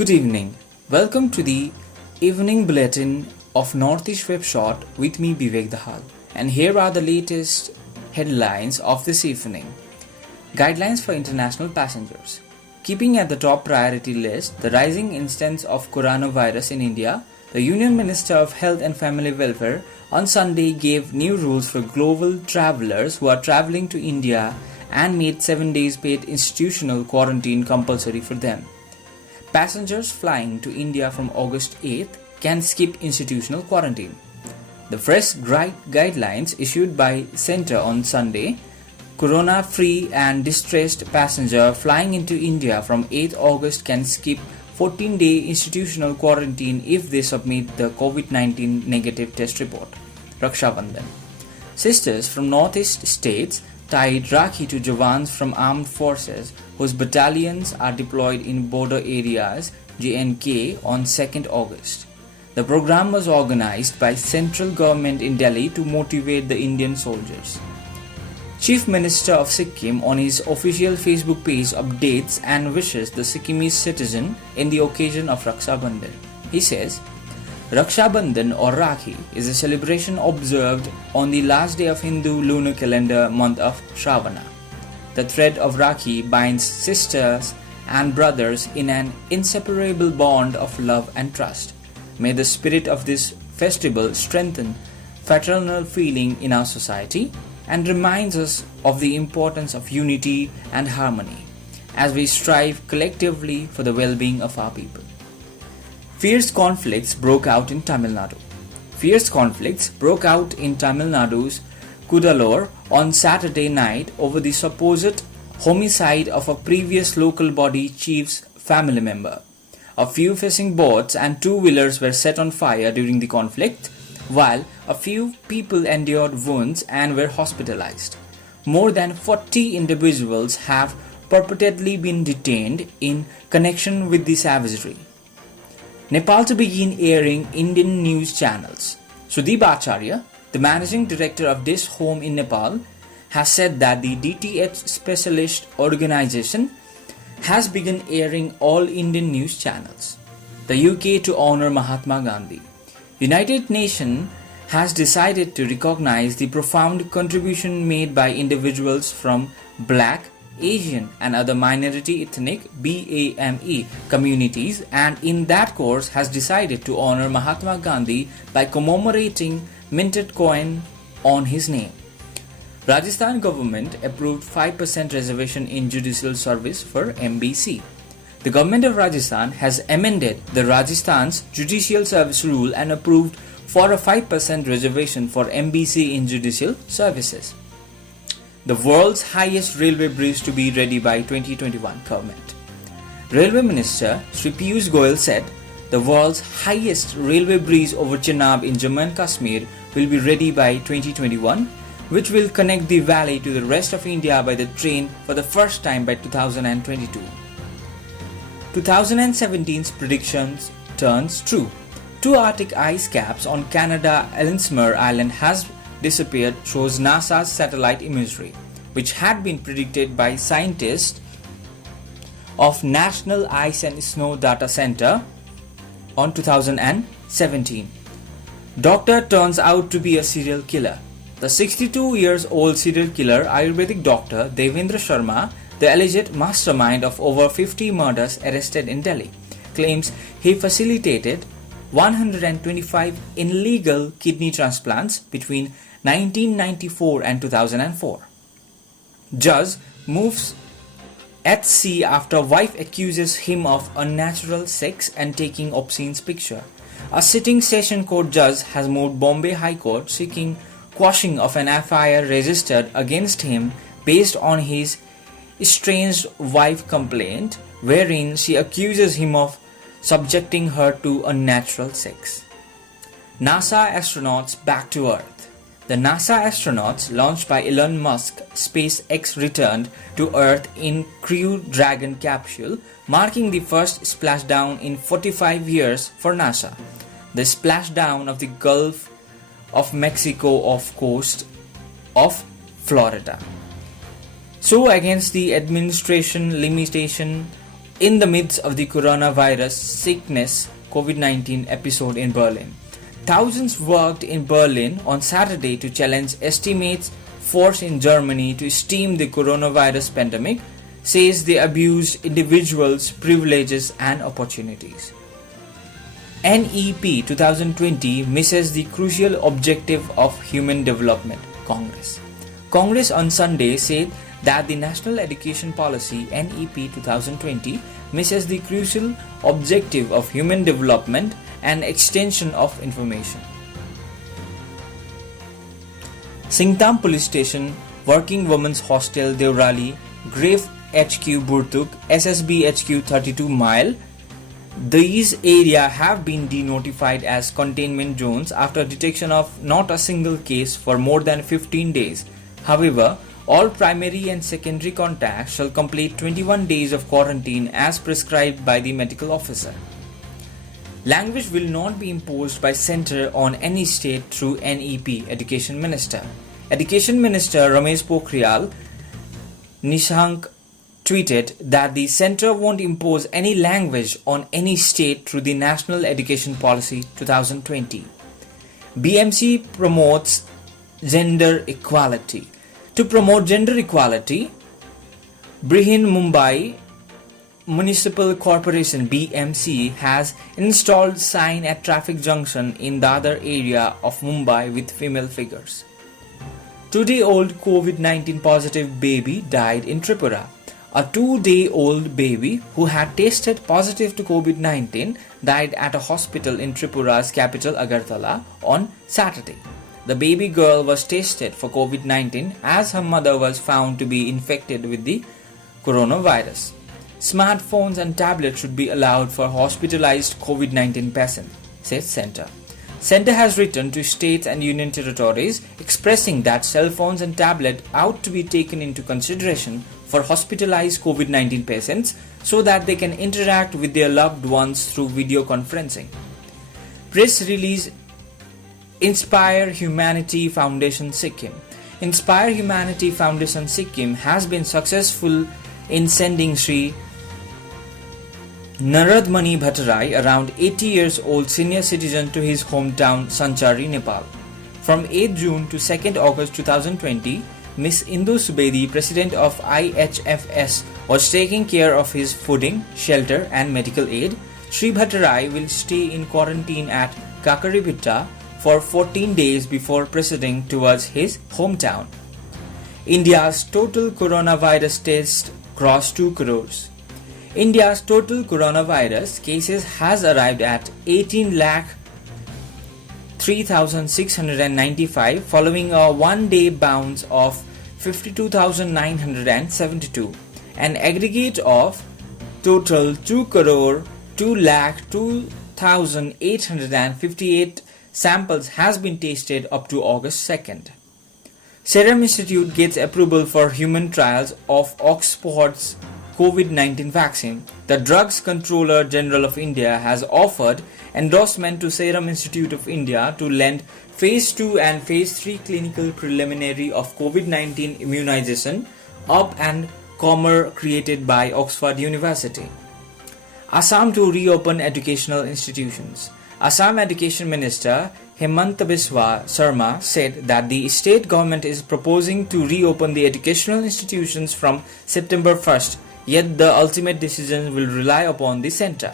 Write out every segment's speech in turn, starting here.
Good evening. Welcome to the evening bulletin of Northeast Web Short with me Vivek Dahal. And here are the latest headlines of this evening. Guidelines for international passengers. Keeping at the top priority list the rising instance of coronavirus in India, the Union Minister of Health and Family Welfare on Sunday gave new rules for global travelers who are traveling to India and made 7 days paid institutional quarantine compulsory for them. Passengers flying to India from August 8th can skip institutional quarantine. The fresh guidelines issued by Centre on Sunday, corona-free and distressed passenger flying into India from 8th August can skip 14-day institutional quarantine if they submit the COVID-19 negative test report. Raksha Bandhan. Sisters from northeast states tied Rakhi to Jawans from armed forces whose battalions are deployed in border areas JNK on 2nd August. The program was organized by central government in Delhi to motivate the Indian soldiers. Chief Minister of Sikkim on his official Facebook page updates and wishes the Sikkimese citizen in the occasion of Raksha Bandhan. He says, Raksha Bandhan or Rakhi is a celebration observed on the last day of Hindu lunar calendar month of Shravana. The thread of Rakhi binds sisters and brothers in an inseparable bond of love and trust. May the spirit of this festival strengthen fraternal feeling in our society and reminds us of the importance of unity and harmony as we strive collectively for the well-being of our people. Fierce conflicts broke out in Tamil Nadu. Fierce conflicts broke out in Tamil Nadu's Kudalur on Saturday night over the supposed homicide of a previous local body chief's family member. A few fishing boats and two-wheelers were set on fire during the conflict, while a few people endured wounds and were hospitalized. More than 40 individuals have purportedly been detained in connection with the savagery. Nepal to begin airing Indian news channels. Sudeep Acharya, the managing director of Dish Home in Nepal, has said that the DTH specialist organization has begun airing all Indian news channels. The UK to honor Mahatma Gandhi. United Nations has decided to recognize the profound contribution made by individuals from Black, Asian and other minority ethnic BAME communities, and in that course has decided to honor Mahatma Gandhi by commemorating minted coin on his name. Rajasthan government approved 5% reservation in judicial service for MBC. The government of Rajasthan has amended the Rajasthan's judicial service rule and approved for a 5% reservation for MBC in judicial services. The world's highest railway bridge to be ready by 2021 government. Railway Minister Shri Piyush Goyal said the world's highest railway bridge over Chenab in Jammu and Kashmir will be ready by 2021, which will connect the valley to the rest of India by the train for the first time by 2022. 2017's predictions turns true. Two Arctic ice caps on Canada Ellesmere Island has disappeared shows NASA's satellite imagery, which had been predicted by scientists of National Ice and Snow Data Center on 2017. Doctor turns out to be a serial killer. The 62 years old serial killer Ayurvedic doctor Devendra Sharma, the alleged mastermind of over 50 murders arrested in Delhi, claims he facilitated 125 illegal kidney transplants between 1994 and 2004. Judge moves at sea after wife accuses him of unnatural sex and taking obscene picture. A sitting session court judge has moved Bombay High Court seeking quashing of an FIR registered against him based on his estranged wife complaint, wherein she accuses him of subjecting her to unnatural sex. NASA astronauts back to Earth. The NASA astronauts launched by Elon Musk SpaceX returned to Earth in Crew Dragon capsule, marking the first splashdown in 45 years for NASA. The splashdown of the Gulf of Mexico off coast of Florida. So against the administration limitation in the midst of the coronavirus sickness COVID-19 episode in Berlin. Thousands worked in Berlin on Saturday to challenge estimates forced in Germany to stem the coronavirus pandemic, says they abused individuals' privileges and opportunities. NEP 2020 misses the crucial objective of human development, Congress. Congress on Sunday said that the National Education Policy NEP 2020 misses the crucial objective of human development and extension of information. Singtam Police Station, Working Women's Hostel Devrali, Grave HQ Burtuk, SSB HQ 32 Mile. These areas have been denotified as containment zones after detection of not a single case for more than 15 days. However, all primary and secondary contacts shall complete 21 days of quarantine as prescribed by the medical officer. Language will not be imposed by centre on any state through NEP, Education Minister. Education Minister Ramesh Pokhriyal Nishank tweeted that the centre won't impose any language on any state through the National Education Policy 2020. BMC promotes gender equality. To promote gender equality, Brihan Mumbai Municipal Corporation BMC has installed sign at traffic junction in the other area of Mumbai with female figures. 2-day-old COVID-19 positive baby died in Tripura. A 2-day-old baby who had tested positive to COVID-19 died at a hospital in Tripura's capital Agartala on Saturday. The baby girl was tested for COVID-19 as her mother was found to be infected with the coronavirus. Smartphones and tablets should be allowed for hospitalized COVID-19 patients, says Centre. Centre has written to states and union territories expressing that cell phones and tablets ought to be taken into consideration for hospitalized COVID-19 patients so that they can interact with their loved ones through video conferencing. Press release Inspire Humanity Foundation Sikkim. Inspire Humanity Foundation Sikkim has been successful in sending Sri Naradmani Bhattarai, around 80 years old senior citizen, to his hometown Sanchari, Nepal. From 8 June to 2nd August 2020, Ms. Indu Subedi, president of IHFS, was taking care of his fooding, shelter and medical aid. Sri Bhattarai will stay in quarantine at Kakaripita for 14 days before proceeding towards his hometown. India's total coronavirus tests crossed 2 crores. India's total coronavirus cases has arrived at 18,03,695 following a one-day bounce of 52,972. An aggregate of total 2,02,02,858 samples has been tested up to August 2nd. Serum Institute gets approval for human trials of Oxford's COVID-19 vaccine. The Drugs Controller General of India has offered endorsement to Serum Institute of India to lend Phase 2 and Phase 3 clinical preliminary of COVID-19 immunization up and comer created by Oxford University. Assam to reopen educational institutions. Assam Education Minister Hemanta Biswa Sarma said that the state government is proposing to reopen the educational institutions from September 1st, yet the ultimate decision will rely upon the centre.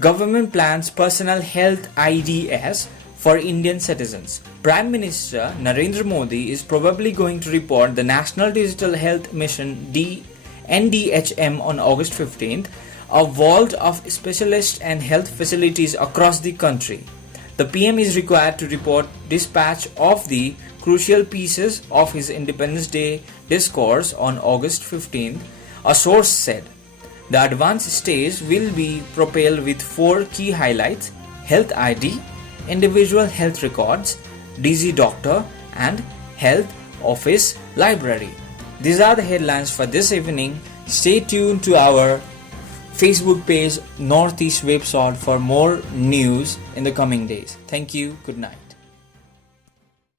Government plans personal health IDs for Indian citizens. Prime Minister Narendra Modi is probably going to report the National Digital Health Mission NDHM on August 15th, a vault of specialists and health facilities across the country. The PM is required to report dispatch of the crucial pieces of his Independence Day discourse on August 15th, a source said. The advanced stage will be propelled with 4 key highlights: Health ID, Individual Health Records, DG Doctor and Health Office Library. These are the headlines for this evening. Stay tuned to our Facebook page Northeast Webshot for more news in the coming days. Thank you. Good night.